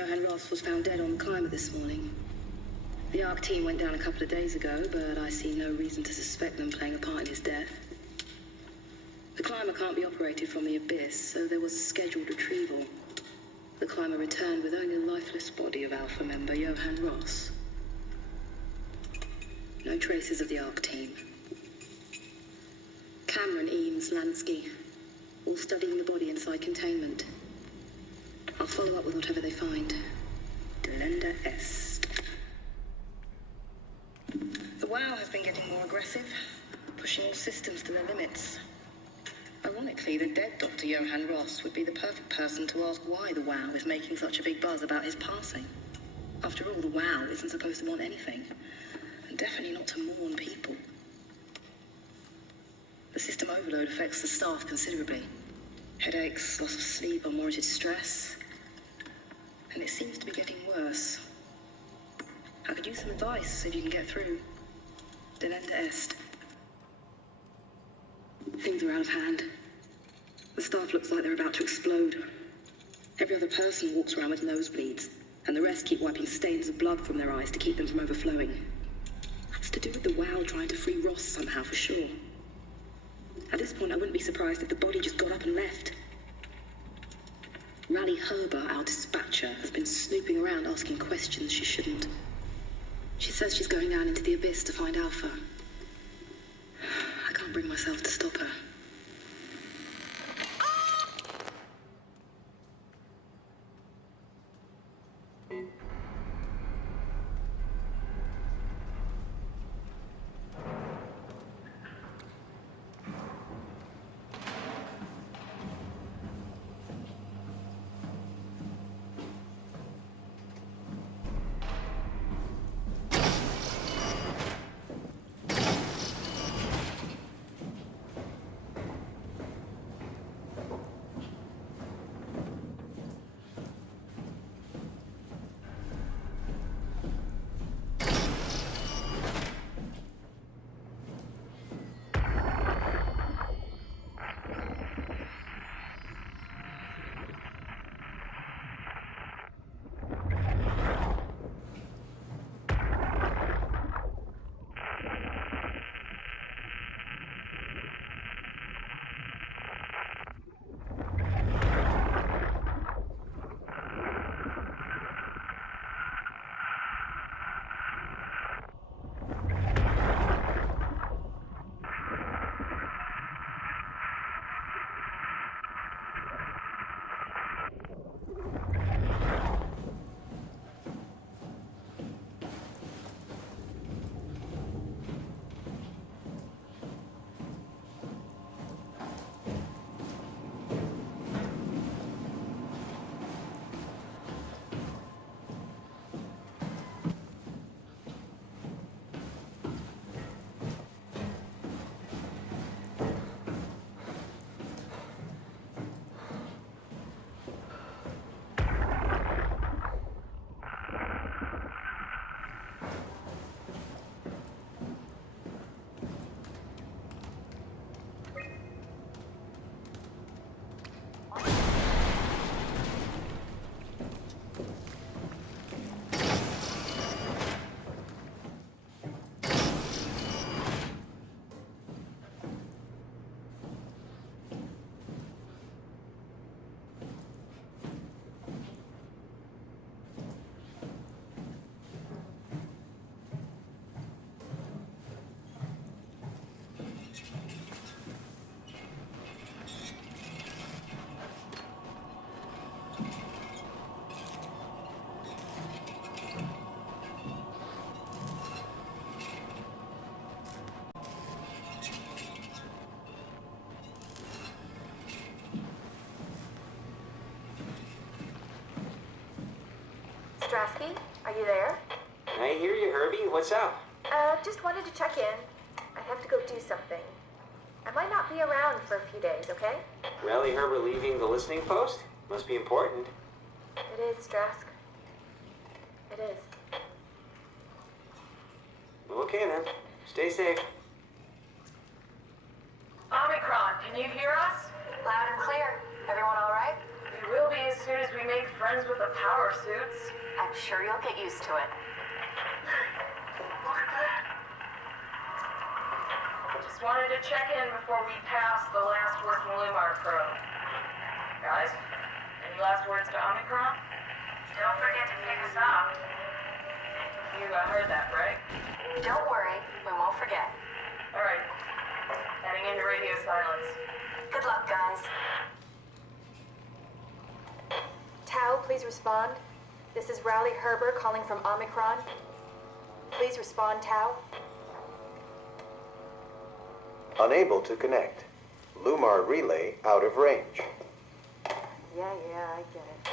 Johann Ross was found dead on the climber this morning. The ARC team went down a couple of days ago, but I see no reason to suspect them playing a part in his death. The climber can't be operated from the abyss, so there was a scheduled retrieval. The climber returned with only the lifeless body of Alpha member Johann Ross. No traces of the ARC team. Cameron, Eames, Lansky, all studying the body inside containment. I'll follow up with whatever they find. Delenda est. The WoW has been getting more aggressive, pushing all systems to their limits. Ironically, the dead Dr. Johann Ross would be the perfect person to ask why the WoW is making such a big buzz about his passing. After all, the WoW isn't supposed to want anything, and definitely not to mourn people. The system overload affects the staff considerably. Headaches, loss of sleep, unwarranted stress. And it seems to be getting worse. I could use some advice if you can get through. Delenda est. Things are out of hand. The staff looks like they're about to explode. Every other person walks around with nosebleeds, and the rest keep wiping stains of blood from their eyes to keep them from overflowing. It's to do with the WoW trying to free Ross somehow, for sure. At this point, I wouldn't be surprised if the body just got up and left. Rally Herber, our dispatcher, has been snooping around asking questions she shouldn't. She says she's going down into the abyss to find Alpha. I can't bring myself to stop her. Strasky, are you there? I hear you, Herbie. What's up? Just wanted to check in. I have to go do something. I might not be around for a few days, okay? Rally Herbert leaving the listening post? Must be important. It is, Strask. It is. Okay then. Stay safe. Omicron, can you hear us? Loud and clear. Everyone all right? We will be as soon as we make friends with the power suits. I'm sure you'll get used to it. Look at that. Just wanted to check in before we pass the last working Lumar probe. Guys, any last words to Omicron? Don't forget to pick us up. You heard that, right? Don't worry, we won't forget. All right. Heading into radio silence. Good luck, guys. Tau, please respond. This is Rowley Herber calling from Omicron. Please respond, Tau. Unable to connect. Lumar relay out of range. Yeah, I get it.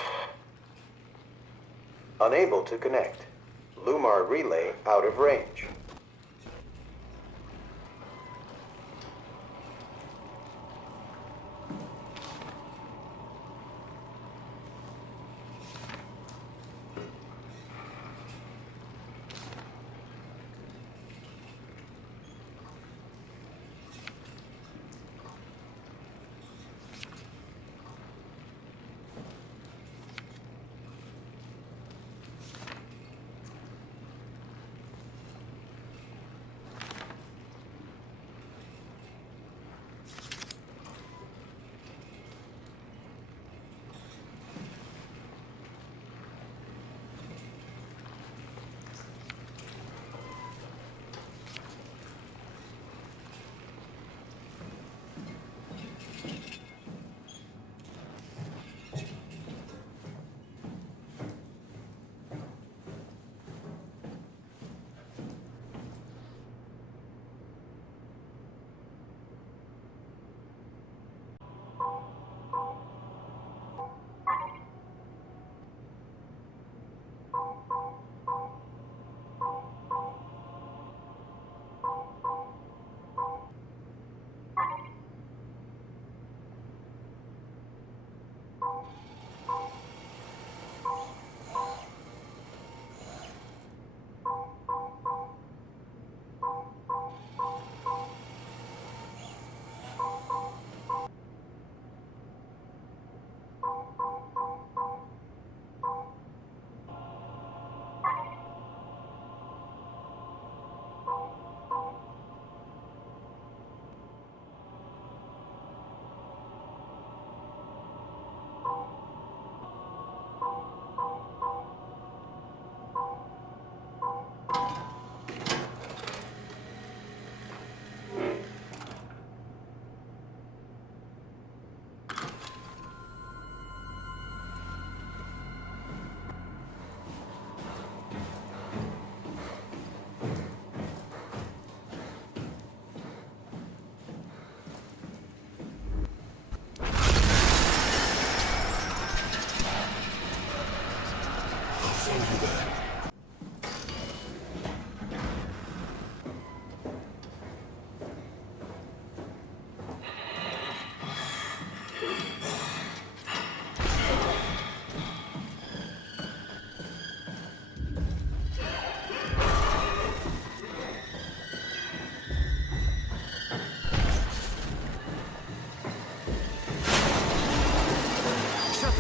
Unable to connect. Lumar relay out of range.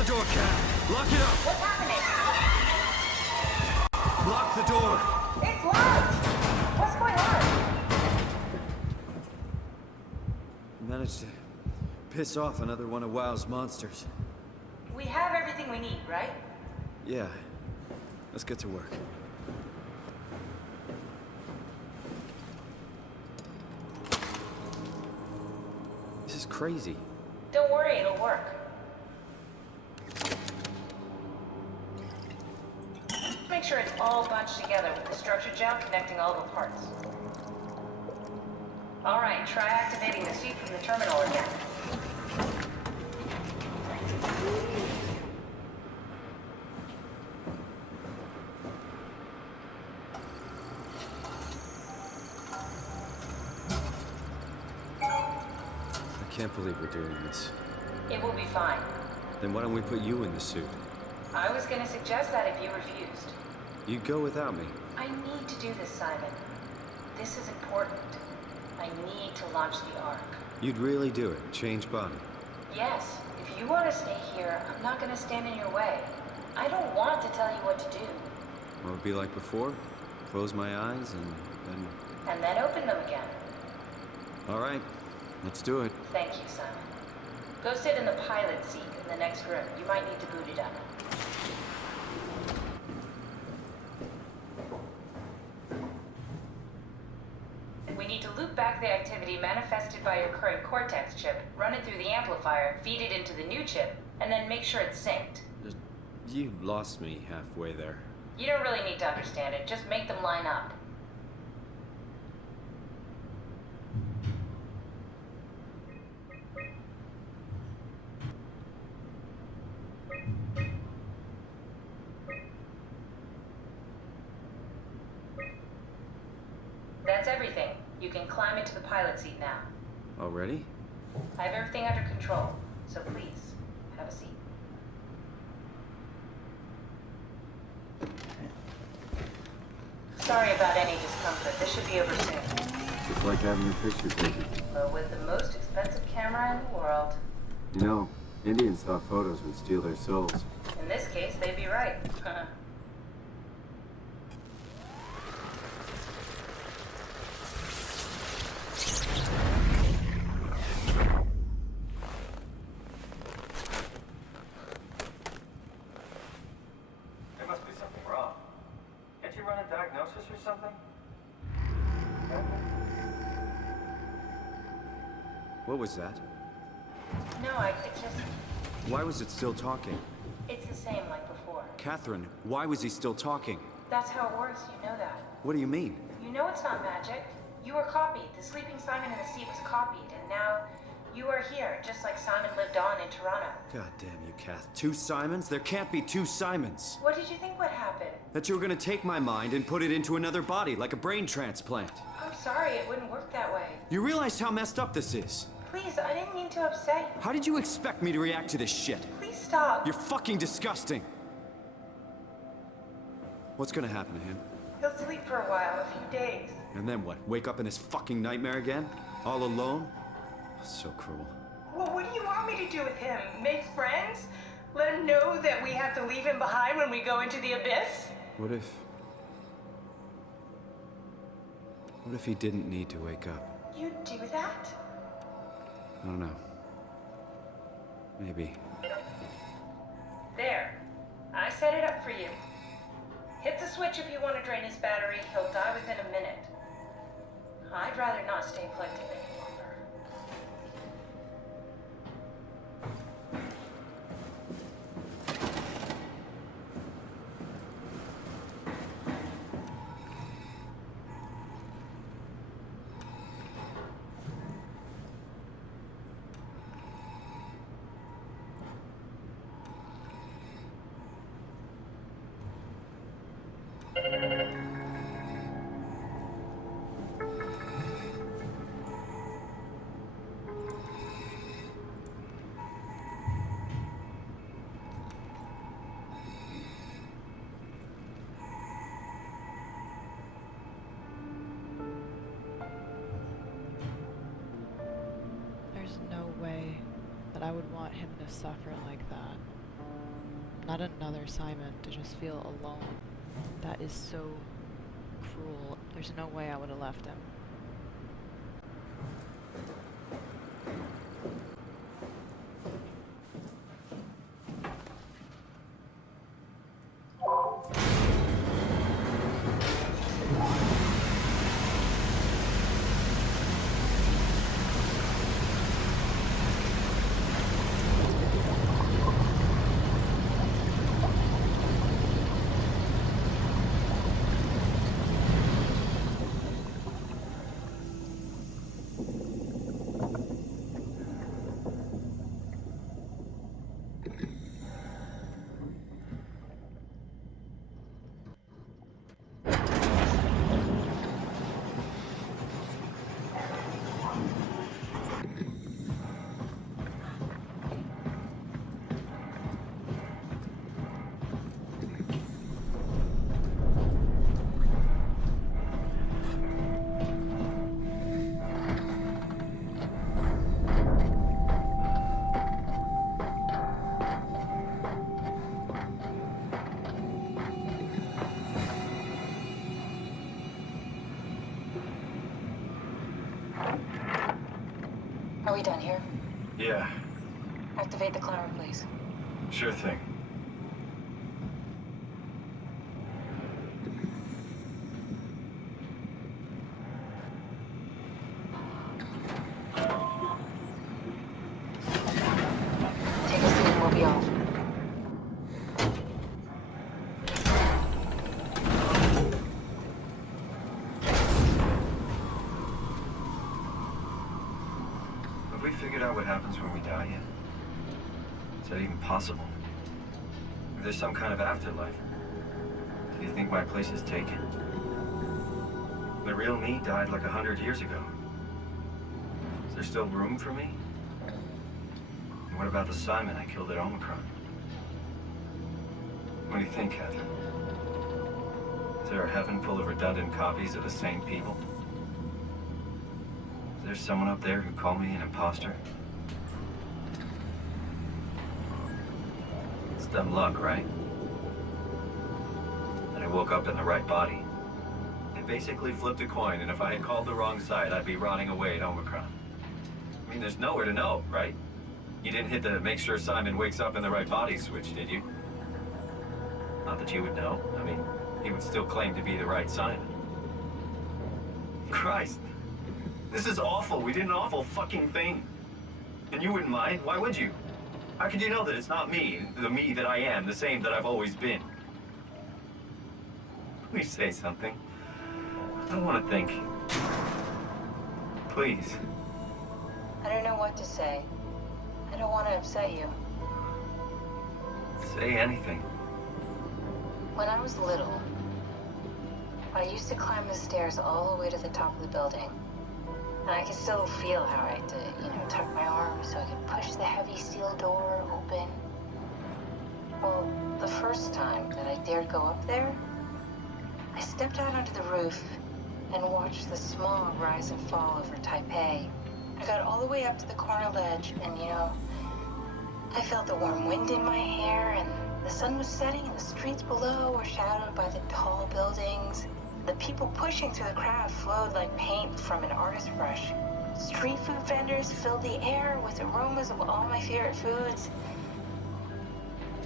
door, Cat. Lock it up. What's happening? Lock the door. It's locked. What's going on? Managed to piss off another one of WoW's monsters. We have everything we need, right? Yeah. Let's get to work. This is crazy. Don't worry, it'll work. Make sure it's all bunched together with the structure gel connecting all the parts. All right, try activating the suit from the terminal again. I can't believe we're doing this. It will be fine. Then why don't we put you in the suit? I was going to suggest that if you refused. You'd go without me. I need to do this, Simon. This is important. I need to launch the Ark. You'd really do it. Change body. Yes, if you want to stay here, I'm not going to stand in your way. I don't want to tell you what to do. What would it be like before? Close my eyes and then... And then open them again. All right, let's do it. Thank you, Simon. Go sit in the pilot seat in the next room. You might need to boot it up. We need to loop back the activity manifested by your current Cortex chip, run it through the amplifier, feed it into the new chip, and then make sure it's synced. You lost me halfway there. You don't really need to understand it, just make them line up. That's everything. You can climb into the pilot seat now. Already? I have everything under control, so please, have a seat. Sorry about any discomfort. This should be over soon. It's like having your picture taken. But with the most expensive camera in the world. You know, Indians thought photos would steal their souls. In this case, they'd be right. There must be something wrong. Can't you run a diagnosis or something? What was that? No, it just... Why was it still talking? It's the same like before. Catherine, why was he still talking? That's how it works, you know that. What do you mean? You know it's not magic. You were copied. The sleeping Simon in the seat was copied, and now you are here, just like Simon lived on in Toronto. God damn you, Kath. 2 Simons? There can't be 2 Simons. What did you think would happen? That you were gonna take my mind and put it into another body, like a brain transplant. I'm sorry, it wouldn't work that way. You realize how messed up this is? Please, I didn't mean to upset you. How did you expect me to react to this shit? Please stop. You're fucking disgusting. What's gonna happen to him? He'll sleep for a while, a few days. And then what? Wake up in this fucking nightmare again? All alone? So cruel. Well, what do you want me to do with him? Make friends? Let him know that we have to leave him behind when we go into the abyss? What if he didn't need to wake up? You'd do that? I don't know. Maybe. There. I set it up for you. Hit the switch if you want to drain his battery. He'll die within a minute. I'd rather not stay plugged in any longer. There's no way that I would want him to suffer like that. Not another Simon to just feel alone. That is so cruel. There's no way I would have left him. Are we done here? Yeah, Activate the climber, please. sure thing. Take a seat and we'll be off. Have we figured out what happens when we die yet? Is that even possible? If there's some kind of afterlife, do you think my place is taken? The real me died like 100 years ago. Is there still room for me? And what about the Simon I killed at Omicron? What do you think, Catherine? Is there a heaven full of redundant copies of the same people? Is there someone up there who called me an imposter? It's dumb luck, right? And I woke up in the right body. I basically flipped a coin, and if I had called the wrong side, I'd be rotting away at Omicron. I mean, there's nowhere to know, right? You didn't hit the make sure Simon wakes up in the right body switch, did you? Not that you would know. I mean, he would still claim to be the right Simon. Christ. This is awful. We did an awful fucking thing. And you wouldn't mind? Why would you? How could you know that it's not me, the me that I am, the same that I've always been? Please say something. I don't want to think. Please. I don't know what to say. I don't want to upset you. Say anything. When I was little, I used to climb the stairs all the way to the top of the building. And I could still feel how I had to, tuck my arms so I could push the heavy steel door open. Well, the first time that I dared go up there, I stepped out onto the roof and watched the smog rise and fall over Taipei. I got all the way up to the corner ledge and, I felt the warm wind in my hair and the sun was setting and the streets below were shadowed by the tall buildings. The people pushing through the crowd flowed like paint from an artist's brush. Street food vendors filled the air with aromas of all my favorite foods.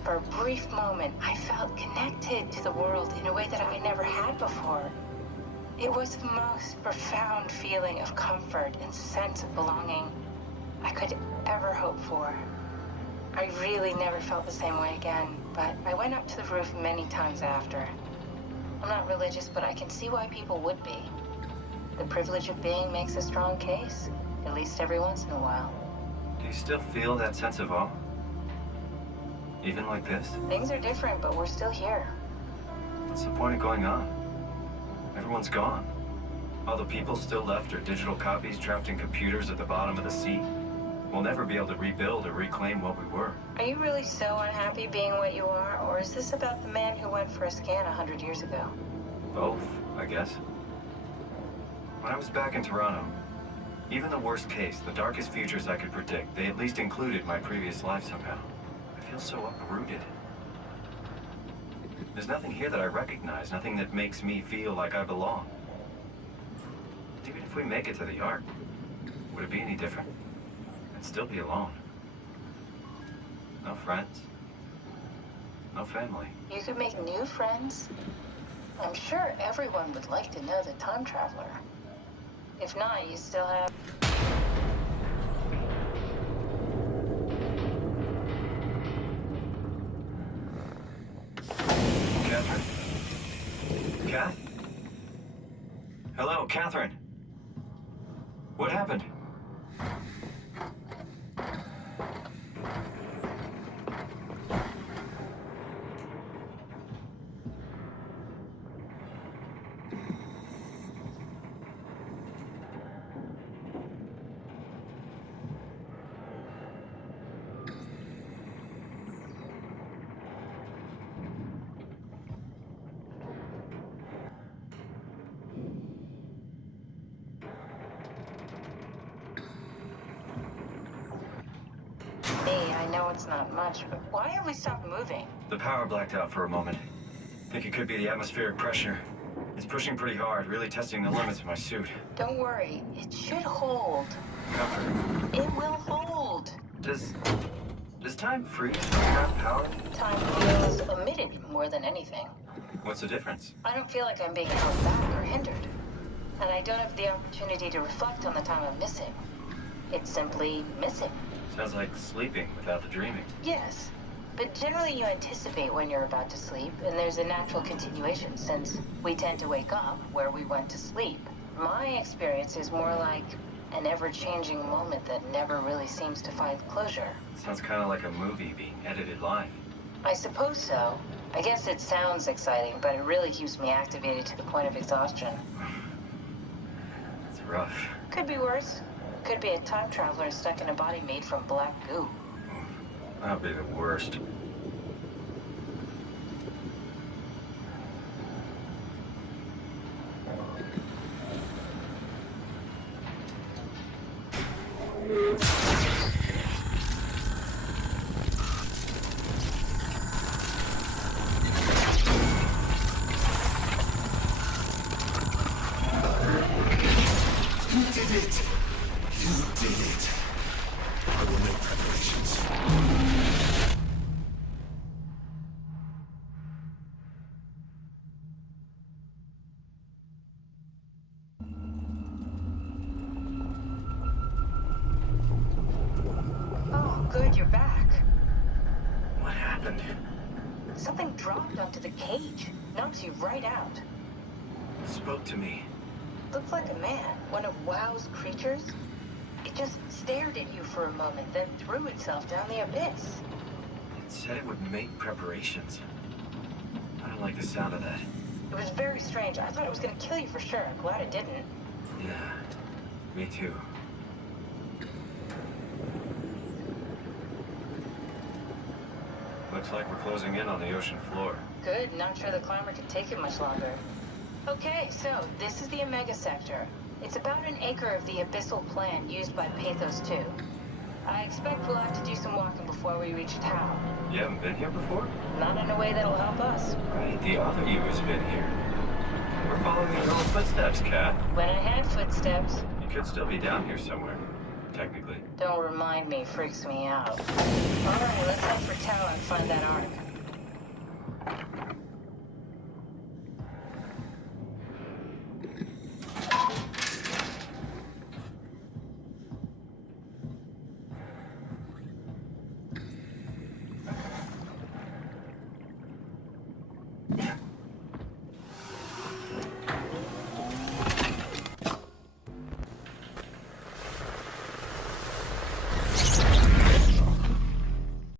For a brief moment, I felt connected to the world in a way that I never had before. It was the most profound feeling of comfort and sense of belonging I could ever hope for. I really never felt the same way again, but I went up to the roof many times after. I'm not religious, but I can see why people would be. The privilege of being makes a strong case, at least every once in a while. Do you still feel that sense of awe? Even like this? Things are different, but we're still here. What's the point of going on? Everyone's gone. All the people still left are digital copies trapped in computers at the bottom of the sea. We'll never be able to rebuild or reclaim what we were. Are you really so unhappy being what you are, or is this about the man who went for a scan 100 years ago? Both, I guess. When I was back in Toronto, even the worst case, the darkest futures I could predict, they at least included my previous life somehow. I feel so uprooted. There's nothing here that I recognize, nothing that makes me feel like I belong. Even if we make it to the Ark, would it be any different? I'd still be alone. No friends. No family. You could make new friends. I'm sure everyone would like to know the time traveler. If not, you still have... Catherine? Kath? Hello, Catherine. What happened? I know it's not much, but why have we stopped moving? The power blacked out for a moment. Think it could be the atmospheric pressure. It's pushing pretty hard, really testing the limits of my suit. Don't worry, it should hold. Catherine. It will hold. Does time freeze when you have power? Time feels omitted more than anything. What's the difference? I don't feel like I'm being held back or hindered. And I don't have the opportunity to reflect on the time I'm missing. It's simply missing. Sounds like sleeping without the dreaming. Yes. But generally you anticipate when you're about to sleep, and there's a natural continuation since we tend to wake up where we went to sleep. My experience is more like an ever-changing moment that never really seems to find closure. Sounds kind of like a movie being edited live. I suppose so. I guess it sounds exciting, but it really keeps me activated to the point of exhaustion. It's rough. Could be worse. Could be a time traveler stuck in a body made from black goo. That'd be the worst. Good, you're back. What happened? Something dropped onto the cage. Knocks you right out. It spoke to me. Looked like a man, one of WoW's creatures. It just stared at you for a moment, then threw itself down the abyss. It said it would make preparations. I don't like the sound of that. It was very strange. I thought it was gonna kill you for sure. I'm glad it didn't. Yeah, me too. Looks like we're closing in on the ocean floor. Good, not sure the climber could take it much longer. Okay, so this is the Omega Sector. It's about an acre of the abyssal plan used by PATHOS-II. I expect we'll have to do some walking before we reach town. You haven't been here before? Not in a way that'll help us. Right, the other you has been here. We're following your own footsteps, Kat. When I had footsteps. You could still be down here somewhere, technically. Don't remind me, freaks me out. Alright, let's head for town and find that ark.